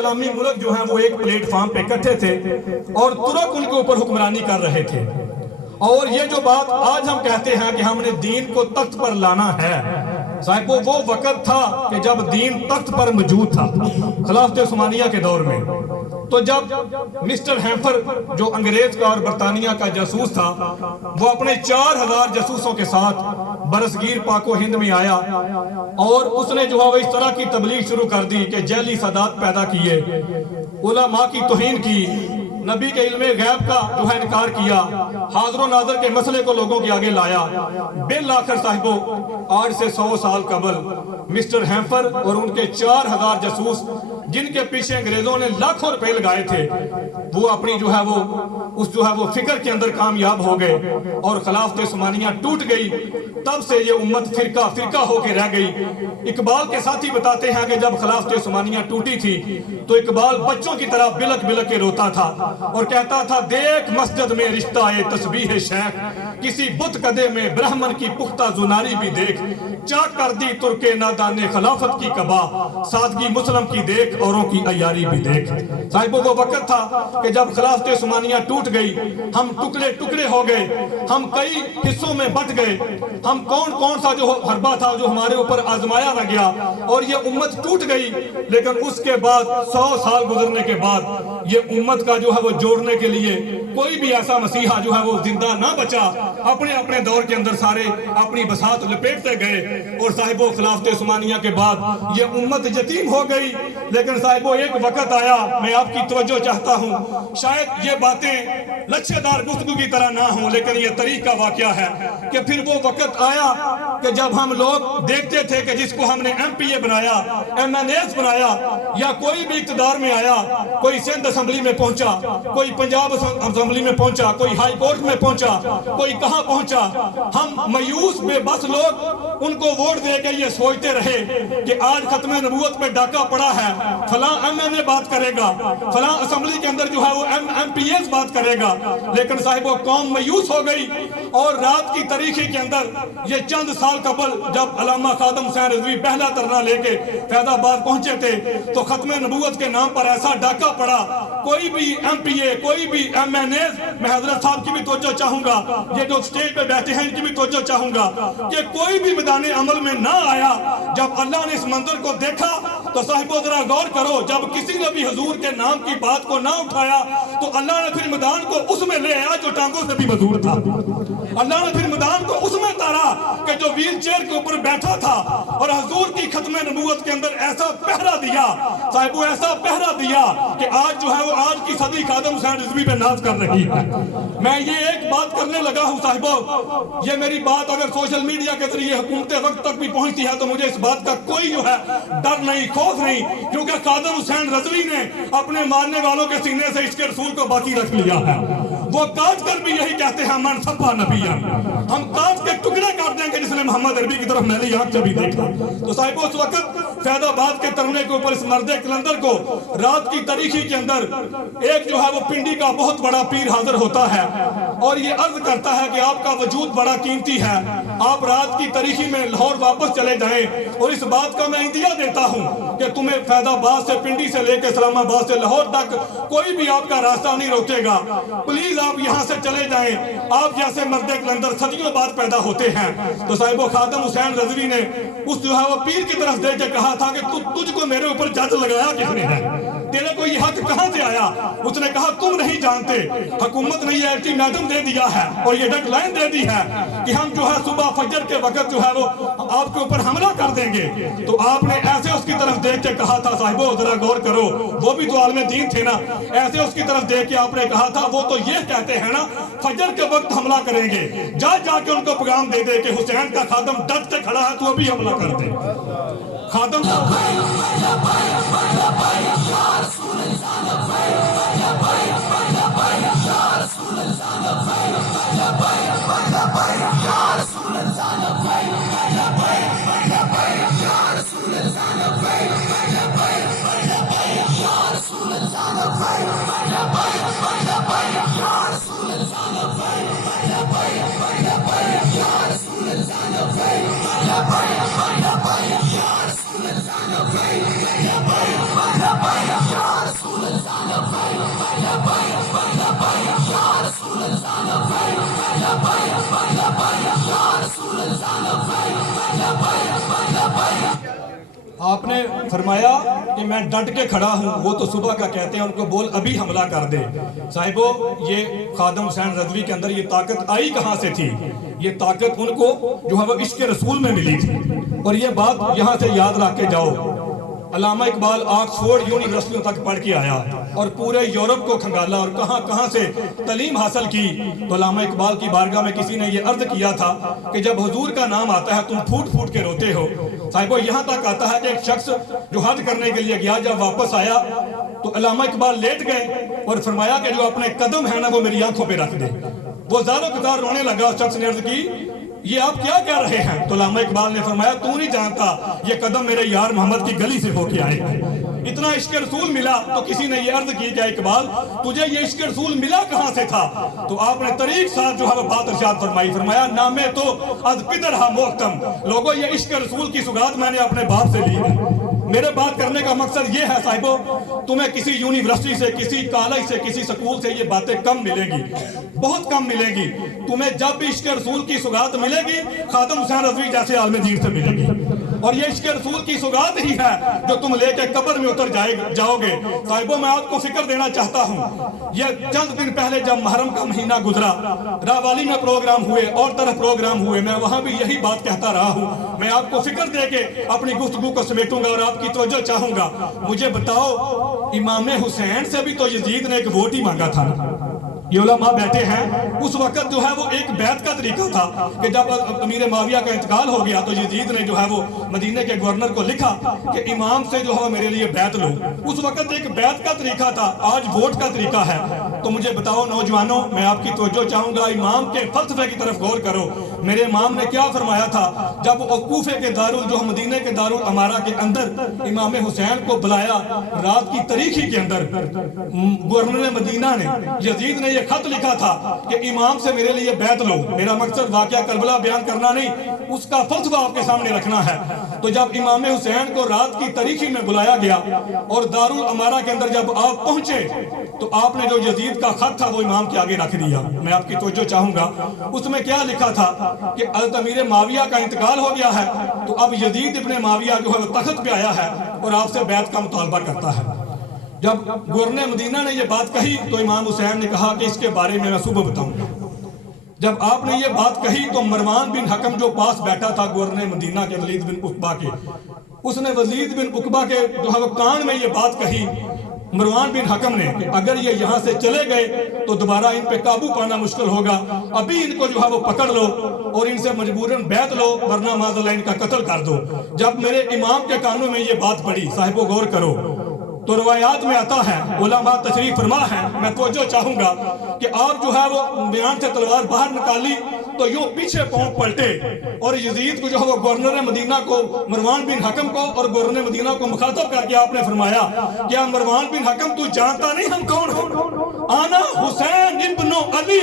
اسلامی ملک جو ہیں وہ ایک پلیٹ فارم پہ اکٹھے تھے اور ترک ان کے اوپر حکمرانی کر رہے تھے. اور یہ جو بات آج ہم کہتے ہیں کہ ہم نے دین کو تخت پر لانا ہے، صاحب وہ وقت تھا کہ جب دین تخت پر موجود تھا خلافت عثمانیہ کے دور میں. تو جب مسٹر ہیمفر جو انگریز کا اور برطانیہ کا جاسوس تھا، وہ اپنے 4000 جاسوسوں کے ساتھ برصغیر پاک و ہند میں آیا اور اس نے جو ہے وہ اس طرح کی تبلیغ شروع کر دی کہ جعلی سادات پیدا کیے، علماء کی توہین کی، نبی کے علم غیب کا جو ہے انکار کیا، حاضر و ناظر کے مسئلے کو لوگوں کے آگے لایا. بالآخر صاحبوں آج سے 100 سال قبل مسٹر ہیمفر اور ان کے 4000 جاسوس جن کے پیچھے انگریزوں نے لاکھوں روپے لگائے تھے، وہ اپنی جو ہے وہ فکر کے اندر کامیاب ہو گئے اور خلافت عثمانیہ ٹوٹ گئی. تب سے یہ امت فرقہ ہو کے رہ گئی. اقبال کے ساتھی بتاتے ہیں کہ جب خلافت عثمانیہ ٹوٹی تھی تو اقبال بچوں کی طرح بلک بلک کے روتا تھا اور کہتا تھا، دیکھ مسجد میں رشتہ تسبیح شیخ، کسی بت قدے میں برہمن کی پختہ زناری بھی دیکھ، چاک کر دی ترک نادان خلافت کی قبا، سادگی مسلم کی دیکھ اوروں کی عیاری بھی دیکھ. صاحبوں وہ وقت تھا کہ جب خلافت عثمانیہ ٹوٹ گئی، ہم ٹکڑے ٹکڑے ہو گئے، ہم کئی حصوں میں بٹ گئے، ہم کون سا جو حربہ تھا جو ہمارے اوپر آزمایا نہ گیا اور یہ امت ٹوٹ گئی. لیکن اس کے بعد 100 سال گزرنے کے بعد یہ امت کا جو ہے وہ جوڑنے کے لیے کوئی بھی ایسا مسیحا جو ہے وہ زندہ نہ بچا. اپنے دور کے اندر سارے اپنی بساط لپیٹتے گئے اور صاحبوں خلافت عثمانیہ کے بعد یہ امت یتیم ہو گئی. لیکن صاحبوں ایک وقت آیا، میں آپ کی توجہ چاہتا ہوں، شاید یہ باتیں لچھے دار گفتگو کی طرح نہ ہوں لیکن یہ تاریخ کا واقعہ ہے کہ پھر وہ وقت آیا کہ جب ہم لوگ دیکھتے تھے کہ جس کو ہم نے ایم پی اے بنایا، ایم این ایز بنایا، یا کوئی بھی اقتدار میں آیا، کوئی سندھ اسمبلی میں پہنچا، کوئی پنجاب اسمبلی میں پہنچا، کوئی ہائی کورٹ میں پہنچا، کوئی کہاں پہنچا، ہم مایوس بے بس لوگ ان کو ووٹ دے کے یہ سوچتے رہے کہ آج ختم نبوت پہ ڈاکہ پڑا ہے، فلاں ایم این اے بات کرے گا، فلاں اسمبلی کے اندر جو ہے وہ ایم پی ایز بات کرے گا. لیکن صاحبوں قوم مایوس ہو گئی اور رات کی تاریخی کے اندر یہ چند سال قبل جب علامہ خادم حسین رضوی پہلا ترنا لے کے فیض آباد پہنچے تھے تو ختم نبوت کے نام پر ایسا ڈاکہ پڑا. کوئی بھی ایم پی اے، کوئی بھی ایم این اے، میں حضرت صاحب کی بھی توجہ چاہوں گا، یہ جو سٹیج پہ بیٹھے ہیں ان کی بھی توجہ چاہوں گا کہ کوئی بھی میدان عمل میں نہ آیا. جب اللہ نے اس منظر کو دیکھا تو صاحبوں ذرا غور کرو، جب کسی نے بھی حضور کے نام کی بات کو نہ اٹھایا تو اللہ نے پھر میدان کو اس میں لے آیا جو ٹانگوں سے بھی مدور تھا. اللہ نے پھر میدان کو اس میں تارا کہ جو ویل چیئر کے اوپر بیٹھا تھا اور حضور کی ختم نبوت کے اندر ایسا پہرا دیا، صاحبوں ایسا پہرا دیا کہ آج جو ہے وہ آج کی صدی خادم حسین رضوی پہ ناز کر رہی ہے. میں یہ ایک بات کرنے لگا ہوں صاحبوں، یہ میری بات اگر سوشل میڈیا کے ذریعے حکومت وقت تک بھی پہنچتی ہے تو مجھے اس بات کا کوئی جو ہے ڈر نہیں، خوف نہیں، کیونکہ خادم حسین رضوی نے اپنے ماننے والوں کے سینے سے عشق رسول کو باقی رکھ لیا ہے. وہ کاٹ کر بھی یہی کہتے ہیں، من صفا نبیہ، ہم کاٹ کے ٹکڑے کر دیں گے جس نے محمد عربی کی طرف میلی آنکھ کبھی دیکھا. تو صاحبوں اس وقت فیض آباد کے ترنے کے اوپر اس مرد کلندر کو رات کی تاریخی کے اندر ایک جو ہے وہ پنڈی کا بہت بڑا پیر حاضر ہوتا ہے اور یہ عرض کرتا ہے کہ آپ کا وجود بڑا قیمتی ہے، آپ رات کی تاریخی میں لاہور واپس چلے جائیں اور اس بات کا میں عطیہ دیتا ہوں کہ تمہیں فیض آباد سے پنڈی سے لے کے اسلام آباد سے لاہور تک کوئی بھی آپ کا راستہ نہیں روکے گا. پلیز آپ یہاں سے چلے جائیں. آپ جیسے مرد کلندر صدیوں بعد پیدا ہوتے ہیں. تو صاحب خادم حسین رضوی نے اس جو ہے وہ پیر کی طرف دے کے کہا تھا کہ تجھ کو میرے اوپر جج لگایا کس نے ہے؟ تیرے کو یہ حق کہاں سے آیا؟ اس نے کہا تم نہیں جانتے، حکومت نے یہ الٹیمیٹم دے دیا ہے اور یہ ڈیڈ لائن دے دی ہے کہ ہم جو ہے صبح فجر کے وقت جو ہے وہ آپ کے اوپر حملہ کر دیں گے. تو آپ نے ایسے اس کی طرف دیکھ کے کہا تھا، صاحبوں ذرا غور کرو، وہ بھی تو عالم دین تھے نا، ایسے اس کی طرف دیکھ کے آپ نے کہا تھا وہ تو یہ کہتے ہیں نا فجر کے وقت حملہ کریں گے، جا کے ان کو پیغام دے دے کہ حسین کا خادم ڈٹ کے کھڑا ہے تو ابھی حملہ کر دے. خادم آپ نے فرمایا کہ میں ڈٹ کے کھڑا ہوں، وہ تو صبح کا کہتے ہیں، ان کو بول ابھی حملہ کر دے۔ صاحبو، یہ خادم حسین رضوی کے اندر یہ طاقت آئی کہاں سے تھی؟ یہ طاقت ان کو جو ہے وہ عشق رسول میں ملی تھی۔ اور یہ بات یہاں سے یاد رکھ کے جاؤ، علامہ اقبال آکسفورڈ یونیورسٹیوں تک پڑھ کے آیا اور پورے یورپ کو کھنگالا اور کہاں کہاں سے تعلیم حاصل کی۔ تو علامہ اقبال کی بارگاہ میں کسی نے یہ عرض کیا تھا کہ جب حضور کا نام آتا ہے تم پھوٹ پھوٹ کے روتے ہو۔ صاحبو، یہاں تک آتا ہے کہ ایک شخص جو حج کرنے کے لیے گیا، جب واپس آیا تو علامہ اقبال لیٹ گئے اور فرمایا کہ جو اپنے قدم ہے نا وہ میری آنکھوں پہ رکھ دے۔ وہ زاروں قطار رونے لگا، اس شخص نے عرض کی یہ آپ کیا کہہ رہے ہیں؟ تو علامہ اقبال نے فرمایا تو نہیں جانتا یہ قدم میرے یار محمد کی گلی سے ہو کے آئے گا۔ اتنا عشق رسول ملا تو کسی نے یہ عرض کی کہ اقبال تجھے یہ عشق رسول ملا کہاں سے تھا؟ تو آپ نے طریق ساتھ جو ہے وہ بات ارشاد فرمائی، فرمایا نامے تو از پدر ہا محتم، لوگوں یہ عشق رسول کی سگات میں نے اپنے باپ سے لی ہے۔ میرے بات کرنے کا مقصد یہ ہے صاحبو، تمہیں کسی یونیورسٹی سے، کسی کالج سے، کسی سکول سے یہ باتیں کم ملیں گی، بہت کم ملیں گی۔ تمہیں جب بھی عشق رسول کی سگات ملے گی خادم حسین رضوی جیسے عالم دین سے ملے گی، اور یہ عشق رسول کی سگات ہی ہے جو تم لے کے قبر میں اتر جاؤ گے۔ صاحبوں، میں آپ کو فکر دینا چاہتا ہوں، یہ چند دن پہلے جب محرم کا مہینہ گزرا، راوالی میں پروگرام ہوئے اور طرف پروگرام ہوئے، میں وہاں بھی یہی بات کہتا رہا ہوں۔ میں آپ کو فکر دے کے اپنی گفتگو کو سمیٹوں گا اور آپ کی توجہ چاہوں گا۔ مجھے بتاؤ، امام حسین سے بھی تو یزید نے ایک ووٹ ہی مانگا تھا۔ یہ علماء بیٹھے ہیں، اس وقت جو ہے وہ ایک بیعت کا طریقہ تھا کہ جب امیر معاویہ کا انتقال ہو گیا تو یزید نے جو ہے وہ مدینے کے گورنر کو لکھا کہ امام سے جو ہے میرے لیے بیعت لو۔ اس وقت ایک بیعت کا طریقہ تھا، آج ووٹ کا طریقہ ہے۔ تو مجھے بتاؤ نوجوانوں، میں آپ کی توجہ چاہوں گا، امام کے فلسفے کی طرف غور کرو۔ میرے امام نے کیا فرمایا تھا جب کوفے کے جو مدینے کے دارالامارہ کے اندر امام حسین کو بلایا رات کی تاریخی کے اندر، گورنر مدینہ نے، یزید نے یہ خط لکھا تھا کہ امام سے میرے لیے بیعت لو۔ میرا مقصد واقعہ کربلا بیان کرنا نہیں، اس کا فلسفہ آپ کے سامنے رکھنا ہے۔ تو جب امام حسین کو رات کی تاریخی میں بلایا گیا اور دارالامارہ کے اندر جب آپ پہنچے تو آپ نے جو یزید کا خط تھا وہ امام کے آگے رکھ دیا۔ میں آپ کی توجہ چاہوں گا، اس میں کیا لکھا تھا کہ حضرت امیر معاویہ کا انتقال ہو گیا ہے، تو اب یزید ابن معاویہ جو ہے وہ تخت پہ آیا ہے اور آپ سے بیعت کا مطالبہ کرتا ہے۔ جب گورنر مدینہ نے یہ بات کہی تو امام حسین نے کہا کہ اس کے بارے میں صبح بتاؤں گا۔ جب آپ نے یہ بات کہی تو مروان بن حکم جو پاس بیٹھا تھا گورنر مدینہ کے، ولید بن عقبہ کے، اس نے ولید بن عقبہ کے جو ہے وہ کان میں یہ بات کہی مروان بن حکم نے کہ اگر یہ یہاں سے چلے گئے تو دوبارہ ان پہ قابو پانا مشکل ہوگا، ابھی ان کو جو ہے وہ پکڑ لو اور ان سے مجبوراً بیعت لو ورنہ معاذ اللہ ان کا قتل کر دو۔ جب میرے امام کے کانوں میں یہ بات پڑی، صاحبو غور کرو، تو روایات میں آتا ہے، علماء تشریف فرما ہے، میں توجہ چاہوں گا کہ آپ جو ہے وہ بیان سے تلوار باہر نکالی تو یوں پیچھے پاؤں پلٹے اور یزید کو جو ہے وہ گورنر مدینہ کو، مروان بن حکم کو اور گورنر مدینہ کو مخاطب کر کے آپ نے فرمایا کیا مروان بن حکم تو جانتا نہیں ہم کون ہیں؟ آنا حسین ابن علی،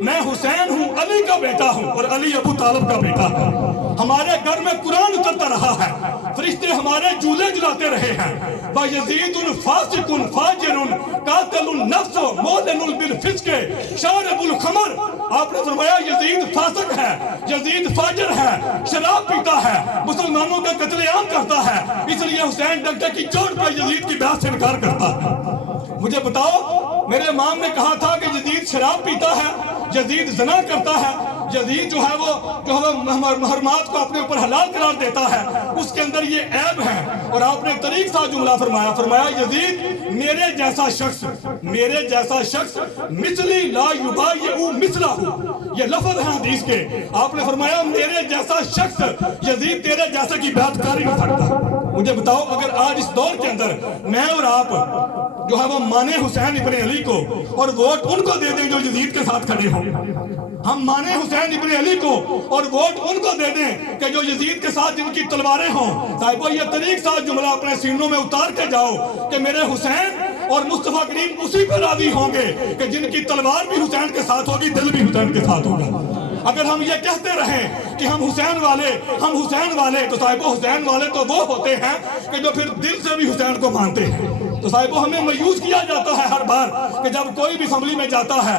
میں حسین ہوں، علی کا بیٹا ہوں اور علی ابو طالب کا بیٹا ہے۔ ہمارے گھر میں قرآن اترتا رہا ہے، فرشتے ہمارے جولے جلاتے رہے ہیں۔ وَيَزِيدٌ فَاسِقٌ فَاجِرٌ قَاتِلُ النَّفْسُ مُعْلِنٌ بِالْفِسْقِ شَارِبُ الْخَمْرِ۔ آپ نے فرمایا یزید فاسق ہے، یزید فاجر ہے، شراب پیتا ہے، مسلمانوں کا قتل عام کرتا ہے، اس لیے حسین ڈگڈے کی چوٹ پر یزید کی بیعت سے انکار کرتا ہے۔ مجھے بتاؤ، میرے امام نے کہا تھا کہ یزید شراب پیتا ہے، یزید زنا کرتا ہے، یزید جو ہے وہ محرمات کو اپنے اوپر حلال قرار دیتا ہے، اس کے اندر یہ عیب ہے۔ اور آپ نے طریق سا جملہ فرمایا یزید میرے جیسا شخص مثلی لا یبایعو مثلہ، یہ لفظ ہے حدیث کے۔ آپ نے فرمایا میرے جیسا شخص یزید تیرے جیسا کی بیعت کر ہی نہیں سکتا۔ مجھے بتاؤ، اگر آج اس دور کے اندر میں اور آپ جو ہے وہ مانے حسین ابن علی کو اور ووٹ ان کو دے دیں جو یزید کے ساتھ کھڑے ہوں، ہم مانے حسین ابن علی کو اور ووٹ ان کو دے دیں کہ جو یزید کے ساتھ جن کی تلواریں ہوں، صاحبو یہ طریق ساتھ جملہ اپنے سینوں میں اتار کے جاؤ کہ میرے حسین اور مصطفیٰ کریم اسی پر راضی ہوں گے کہ جن کی تلوار بھی حسین کے ساتھ ہوگی، دل بھی حسین کے ساتھ ہوگا۔ اگر ہم یہ کہتے رہیں کہ ہم حسین والے تو صاحبو حسین والے تو وہ ہوتے ہیں کہ جو پھر دل سے بھی حسین کو مانتے ہیں۔ تو صاحبو ہمیں مایوس کیا جاتا ہے ہر بار کہ جب کوئی بھی اسمبلی میں جاتا ہے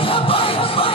Ya